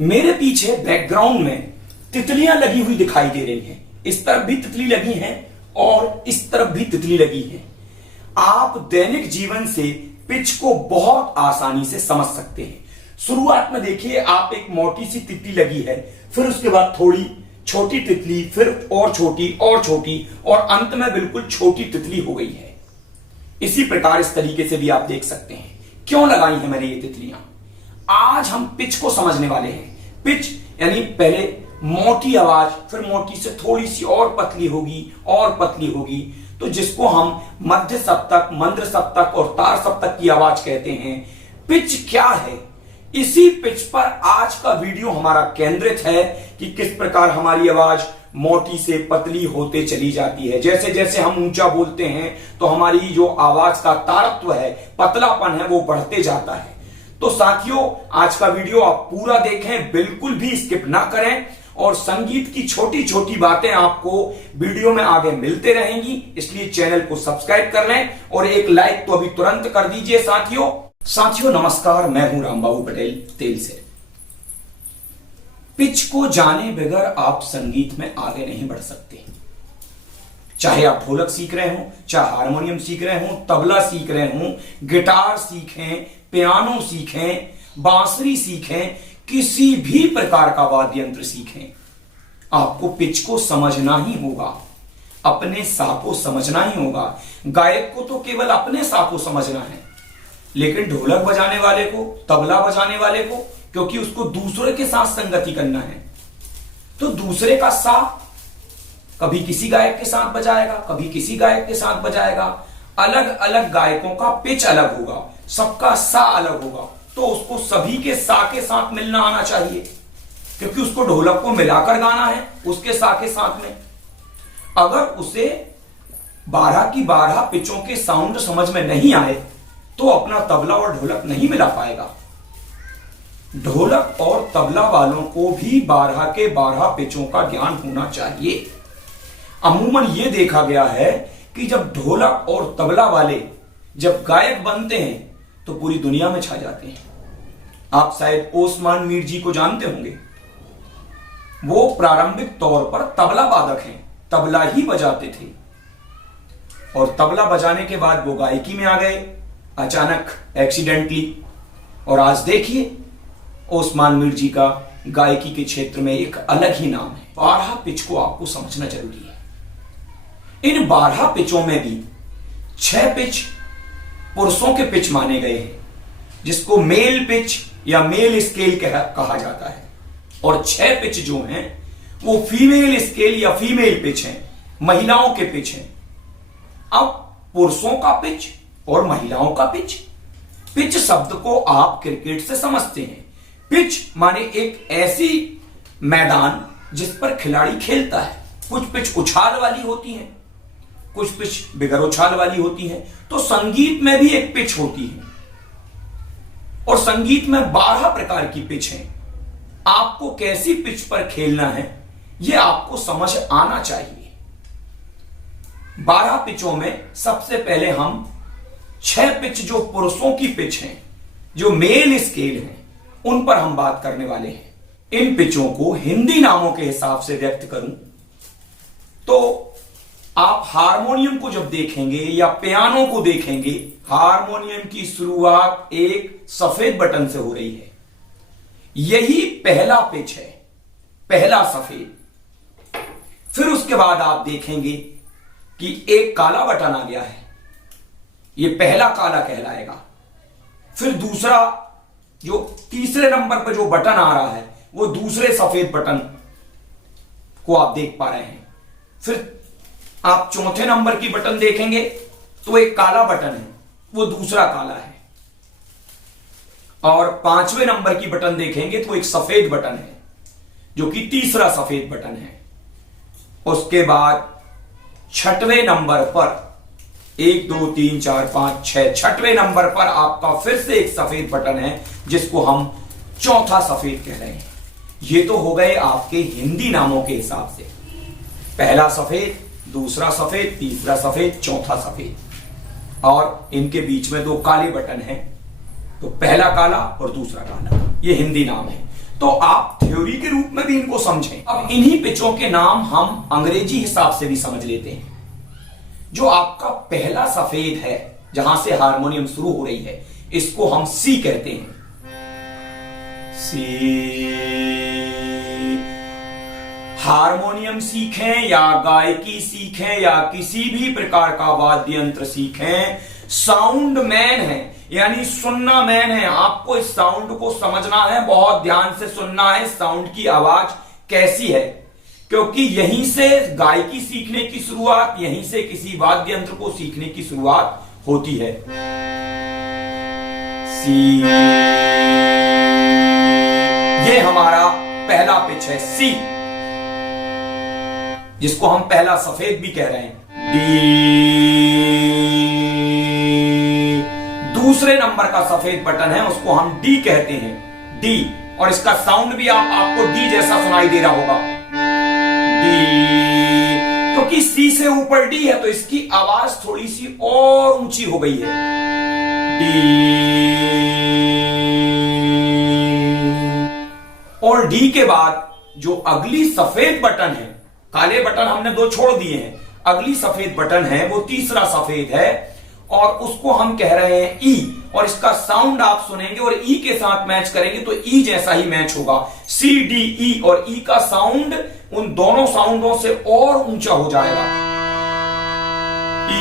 मेरे पीछे बैकग्राउंड में तितलियां लगी हुई दिखाई दे रही हैं। इस तरफ भी तितली लगी हैं और इस तरफ भी तितली लगी है। आप दैनिक जीवन से पिच को बहुत आसानी से समझ सकते हैं। शुरुआत में देखिए, आप एक मोटी सी तितली लगी है, फिर उसके बाद थोड़ी छोटी तितली, फिर और छोटी और अंत में बिल्कुल छोटी तितली हो गई है। इसी प्रकार इस तरीके से भी आप देख सकते हैं। क्यों लगाई है मैंने ये तितलियां? आज हम पिच को समझने वाले हैं। पिच यानी पहले मोटी आवाज, फिर मोटी से थोड़ी सी और पतली होगी, तो जिसको हम मध्य सप्तक, मंद्र सप्तक और तार सप्तक की आवाज कहते हैं। पिच क्या है? इसी पिच पर आज का वीडियो हमारा केंद्रित है कि किस प्रकार हमारी आवाज मोटी से पतली होते चली जाती है। जैसे जैसे हम ऊंचा बोलते हैं तो हमारी जो आवाज का तारत्व है, पतलापन है, वो बढ़ते जाता है। तो साथियों, आज का वीडियो आप पूरा देखें, बिल्कुल भी स्किप ना करें, और संगीत की छोटी छोटी बातें आपको वीडियो में आगे मिलते रहेंगी। इसलिए चैनल को सब्सक्राइब कर लें और एक लाइक तो अभी तुरंत कर दीजिए। साथियों नमस्कार, मैं हूं रामबाबू पटेल तेल से। पिच को जाने बगैर आप संगीत में आगे नहीं बढ़ सकते। चाहे आप ढोलक सीख रहे हो, चाहे हारमोनियम सीख रहे हो, तबला सीख रहे हो, गिटार सीखें, पियानो सीखें, बांसुरी सीखें, किसी भी प्रकार का वाद्य यंत्र सीखें, आपको पिच को समझना ही होगा, अपने सा को समझना ही होगा। गायक को तो केवल अपने सा को समझना है, लेकिन ढोलक बजाने वाले को, तबला बजाने वाले को, क्योंकि उसको दूसरे के साथ संगति करना है, तो दूसरे का सा कभी किसी गायक के साथ बजाएगा, कभी किसी गायक के साथ बजाएगा। अलग अलग गायकों का पिच अलग होगा, सबका सा अलग होगा, तो उसको सभी के सा के साथ मिलना आना चाहिए, क्योंकि उसको ढोलक को मिलाकर गाना है उसके सा के साथ में। अगर उसे 12 की 12 पिचों के साउंड समझ में नहीं आए तो अपना तबला और ढोलक नहीं मिला पाएगा। ढोलक और तबला वालों को भी 12 के 12 पिचों का ज्ञान होना चाहिए। अमूमन यह देखा गया है कि जब ढोलक और तबला वाले जब गायक बनते हैं तो पूरी दुनिया में छा जाते हैं। आप शायद ओस्मान मीर जी को जानते होंगे। वो प्रारंभिक तौर पर तबला वादक हैं, तबला ही बजाते थे, और तबला बजाने के बाद वो गायकी में आ गए अचानक, एक्सीडेंटली। और आज देखिए, ओस्मान मीर जी का गायकी के क्षेत्र में एक अलग ही नाम है। 12 पिच को आपको समझना जरूरी है। इन 12 पिचों में भी 6 पिच पुरुषों के पिच माने गए हैं, जिसको मेल पिच या मेल स्केल कहा जाता है, और 6 पिच जो हैं वो फीमेल स्केल या फीमेल पिच हैं, महिलाओं के पिच हैं। अब पुरुषों का पिच और महिलाओं का पिच। पिच शब्द को आप क्रिकेट से समझते हैं। पिच माने एक ऐसी मैदान जिस पर खिलाड़ी खेलता है। कुछ पिच उछाल वाली होती है, कुछ पिच बिगर उछाल वाली होती है। तो संगीत में भी एक पिच होती है, और संगीत में 12 प्रकार की पिच है। आपको कैसी पिच पर खेलना है यह आपको समझ आना चाहिए। 12 पिचों में सबसे पहले हम 6 पिच जो पुरुषों की पिच हैं, जो मेल स्केल हैं, उन पर हम बात करने वाले हैं। इन पिचों को हिंदी नामों के हिसाब से व्यक्त करूं तो आप हारमोनियम को जब देखेंगे या पियानो को देखेंगे, हारमोनियम की शुरुआत एक सफेद बटन से हो रही है। यही पहला पिच है, पहला सफेद। फिर उसके बाद आप देखेंगे कि एक काला बटन आ गया है, यह पहला काला कहलाएगा। फिर दूसरा, जो तीसरे नंबर पर जो बटन आ रहा है, वो दूसरे सफेद बटन को आप देख पा रहे हैं। फिर आप चौथे नंबर की बटन देखेंगे तो एक काला बटन है, वो दूसरा काला है। और 5वें नंबर की बटन देखेंगे तो एक सफेद बटन है, जो कि तीसरा सफेद बटन है। उसके बाद 6वें नंबर पर 1 2 3 4 5 6, 6वें नंबर पर आपका फिर से एक सफेद बटन है, जिसको हम चौथा सफेद कह रहे हैं। ये तो हो गए आपके हिंदी नामों के हिसाब से। पहला सफेद, दूसरा सफेद, तीसरा सफेद, चौथा सफेद, और इनके बीच में 2 काले बटन हैं। तो पहला काला और दूसरा काला, ये हिंदी नाम है। तो आप थ्योरी के रूप में भी इनको समझें। अब इन्हीं पिचों के नाम हम अंग्रेजी हिसाब से भी समझ लेते हैं। जो आपका पहला सफेद है, जहां से हारमोनियम शुरू हो रही है, इसको हम सी कहते हैं। सी। हारमोनियम सीखें या गायकी सीखें या किसी भी प्रकार का वाद्य यंत्र सीखें, साउंड मैन है, यानी सुनना मैन है। आपको इस साउंड को समझना है, बहुत ध्यान से सुनना है साउंड की आवाज कैसी है, क्योंकि यहीं से गायकी सीखने की शुरुआत, यहीं से किसी वाद्य यंत्र को सीखने की शुरुआत होती है। सी। ये हमारा पहला पिच है सी, जिसको हम पहला सफेद भी कह रहे हैं। डी। दूसरे नंबर का सफेद बटन है, उसको हम डी कहते हैं। डी, और इसका साउंड भी आपको डी जैसा सुनाई दे रहा होगा। डी, क्योंकि सी से ऊपर डी है तो इसकी आवाज थोड़ी सी और ऊंची हो गई है। डी। और डी के बाद जो अगली सफेद बटन है, काले बटन हमने दो छोड़ दिए हैं, अगली सफेद बटन है वो तीसरा सफेद है, और उसको हम कह रहे हैं ई। और इसका साउंड आप सुनेंगे और ई के साथ मैच करेंगे तो ई जैसा ही मैच होगा। सी, डी, ई, और ई का साउंड उन दोनों साउंडों से और ऊंचा हो जाएगा। ई।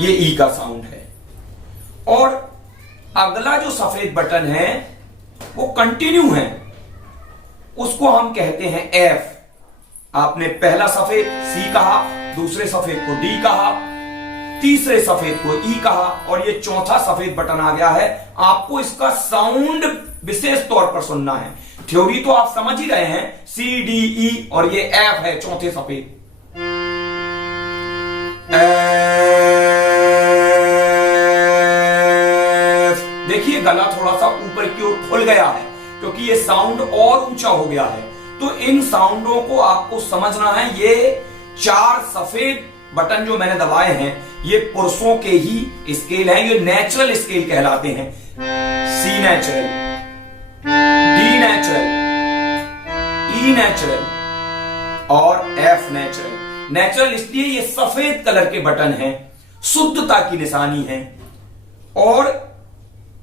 ये ई का साउंड है। और अगला जो सफेद बटन है वो कंटिन्यू है, उसको हम कहते हैं एफ। आपने पहला सफेद सी कहा, दूसरे सफेद को डी कहा, तीसरे सफेद को ई कहा, और ये चौथा सफेद बटन आ गया है। आपको इसका साउंड विशेष तौर पर सुनना है। थ्योरी तो आप समझ ही रहे हैं, सी, डी, ई, और ये एफ है चौथे सफेद। देखिए गला थोड़ा सा ऊपर की ओर खुल गया है, क्योंकि ये साउंड और ऊंचा हो गया है। तो इन साउंडों को आपको समझना है। ये चार सफेद बटन जो मैंने दबाए हैं, ये पुरुषों के ही स्केल हैं, ये नेचुरल स्केल कहलाते हैं। सी नेचुरल, डी नेचुरल, ई नेचुरल और एफ नेचुरल। नेचुरल इसलिए ये सफेद कलर के बटन हैं, शुद्धता की निशानी है, और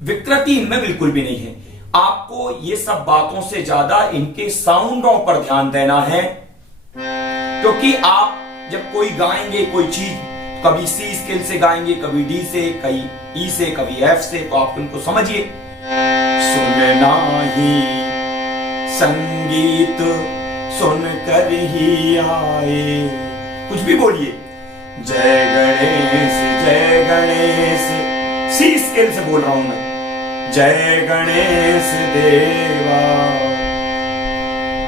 विकृति इनमें बिल्कुल भी नहीं है। आपको ये सब बातों से ज्यादा इनके साउंडों पर ध्यान देना है, क्योंकि आप जब कोई गाएंगे कोई चीज, कभी सी स्केल से गाएंगे, कभी डी से, कभी ई से, कभी एफ से, तो आप उनको समझिए। सुनना ही संगीत सुनकर ही आए, कुछ भी बोलिए। जय गणेश जय गणेश, सी स्केल से बोल रहा हूं मैं। जय गणेश देवा।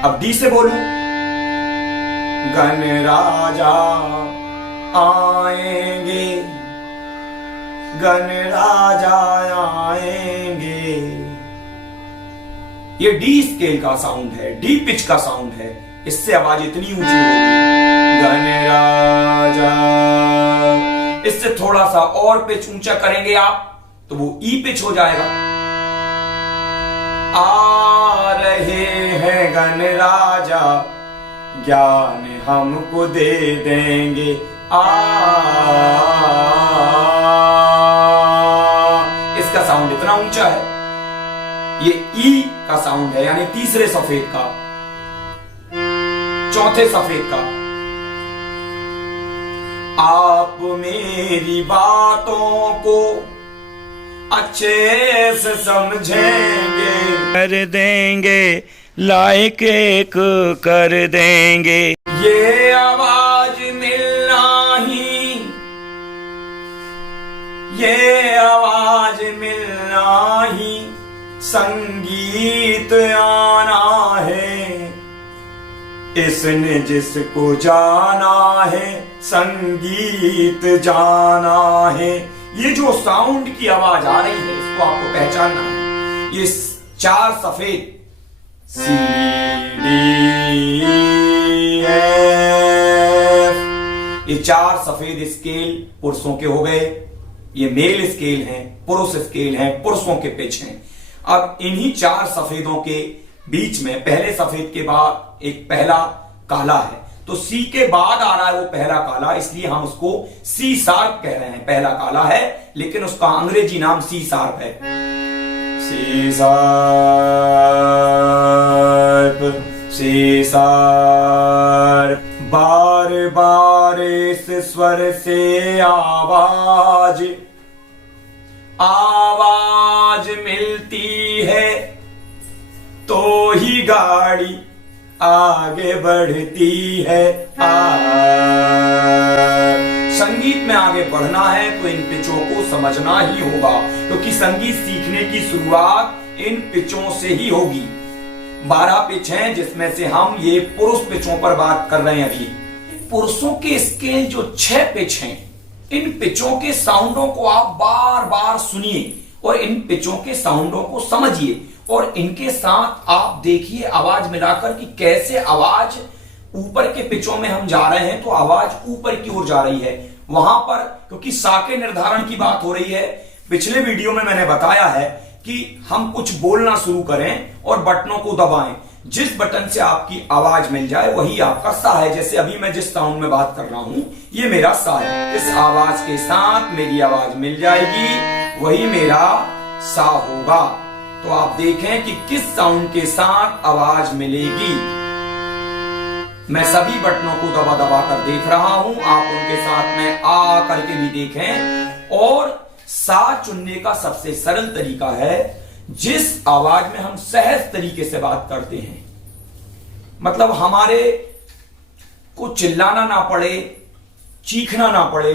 अब डी से बोलूं, गण राजा आएंगे, गण राजा आएंगे। ये डी स्केल का साउंड है, डी पिच का साउंड है, इससे आवाज इतनी ऊंची होगी। गण राजा, इससे थोड़ा सा और पिच ऊंचा करेंगे आप तो वो ई पिच हो जाएगा। आ रहे हैं गण राजा, ज्ञान हमको दे देंगे। इसका साउंड इतना ऊंचा है। ये ई का साउंड है, यानी तीसरे सफेद का, चौथे सफेद का। आप मेरी बातों को अच्छे से समझेंगे, कर देंगे, लाइक एक कर देंगे। ये आवाज मिलना ही, ये आवाज मिलना ही संगीत आना है। इसने जिसको जाना है संगीत जाना है। ये जो साउंड की आवाज आ रही है, इसको आपको पहचानना है। ये चार सफेद सी, डी, एफ, ये चार सफेद स्केल पुरुषों के हो गए, ये मेल स्केल हैं, पुरुष स्केल हैं, पुरुषों के पिच हैं। अब इन्हीं 4 सफेदों के बीच में पहले सफेद के बाद एक पहला काला है, तो सी के बाद आ रहा है वो पहला काला, इसलिए हम उसको सी शार्प कह रहे हैं। पहला काला है लेकिन उसका अंग्रेजी नाम सी शार्प है। C sharp, C sharp. बार बार इस स्वर से आवाज मिलती है तो ही गाड़ी आगे बढ़ती है। संगीत में आगे बढ़ना है तो इन पिचों को समझना ही होगा, क्योंकि संगीत सीखने की शुरुआत इन पिचों से ही होगी। 12 पिच हैं जिसमें से हम ये पुरुष पिचों पर बात कर रहे हैं। अभी पुरुषों के स्केल जो 6 पिच हैं, इन पिचों के साउंडों को आप बार बार सुनिए और इन पिचों के साउंडों को समझिए और इनके साथ आप देखिए आवाज मिलाकर कि कैसे आवाज ऊपर के पिचों में हम जा रहे हैं तो आवाज ऊपर की ओर जा रही है। वहां पर क्योंकि सा के निर्धारण की बात हो रही है, पिछले वीडियो में मैंने बताया है कि हम कुछ बोलना शुरू करें और बटनों को दबाएं, जिस बटन से आपकी आवाज मिल जाए वही आपका सा है। जैसे अभी मैं जिस साउंड में बात कर रहा हूं ये मेरा सा है, इस आवाज के साथ मेरी आवाज मिल जाएगी, वही मेरा सा होगा। तो आप देखें कि किस साउंड के साथ आवाज मिलेगी। मैं सभी बटनों को दबा दबा कर देख रहा हूं, आप उनके साथ में आ करके भी देखें। और सा चुनने का सबसे सरल तरीका है जिस आवाज में हम सहज तरीके से बात करते हैं, मतलब हमारे को चिल्लाना ना पड़े, चीखना ना पड़े,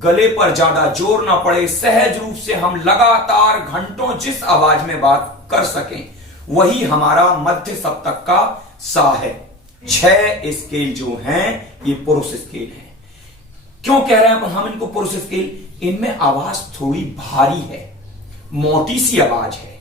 गले पर ज्यादा जोर ना पड़े, सहज रूप से हम लगातार घंटों जिस आवाज में बात कर सकें वही हमारा मध्य सप्तक का सा है। 6 स्केल जो हैं ये पुरुष स्केल है। क्यों कह रहे हैं हम इनको पुरुष स्केल? इनमें आवाज थोड़ी भारी है, मोटी सी आवाज है।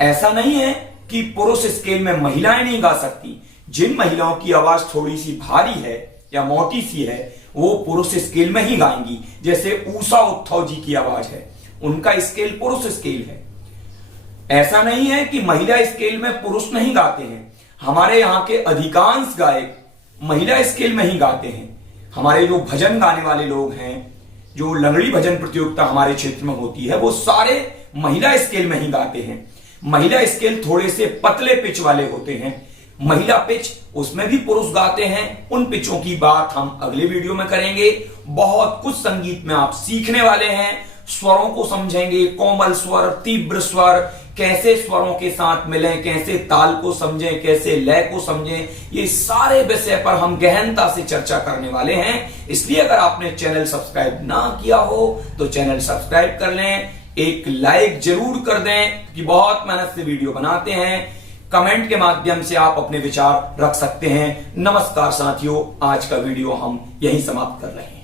ऐसा नहीं है कि पुरुष स्केल में महिलाएं नहीं गा सकती। जिन महिलाओं की आवाज थोड़ी सी भारी है या मोटी सी है वो पुरुष स्केल में ही गाएंगी। जैसे उषा उत्थव जी की आवाज है, उनका स्केल पुरुष स्केल है। ऐसा नहीं है कि महिला स्केल में पुरुष नहीं गाते हैं। हमारे यहाँ के अधिकांश गायक महिला स्केल में ही गाते हैं। हमारे जो भजन गाने वाले लोग हैं, जो लंगड़ी भजन प्रतियोगिता हमारे क्षेत्र में होती है, वो सारे महिला स्केल में ही गाते हैं। महिला स्केल थोड़े से पतले पिच वाले होते हैं। महिला पिच उसमें भी पुरुष गाते हैं। उन पिचों की बात हम अगले वीडियो में करेंगे। बहुत कुछ संगीत में आप सीखने वाले हैं। स्वरों को समझेंगे, कोमल स्वर, तीव्र स्वर, कैसे स्वरों के साथ मिलें, कैसे ताल को समझें, कैसे लय को समझें, ये सारे विषय पर हम गहनता से चर्चा करने वाले हैं। इसलिए अगर आपने चैनल सब्सक्राइब ना किया हो तो चैनल सब्सक्राइब कर लें, एक लाइक जरूर कर दें कि बहुत मेहनत से वीडियो बनाते हैं। कमेंट के माध्यम से आप अपने विचार रख सकते हैं। नमस्कार साथियों, आज का वीडियो हम यहीं समाप्त कर रहे हैं।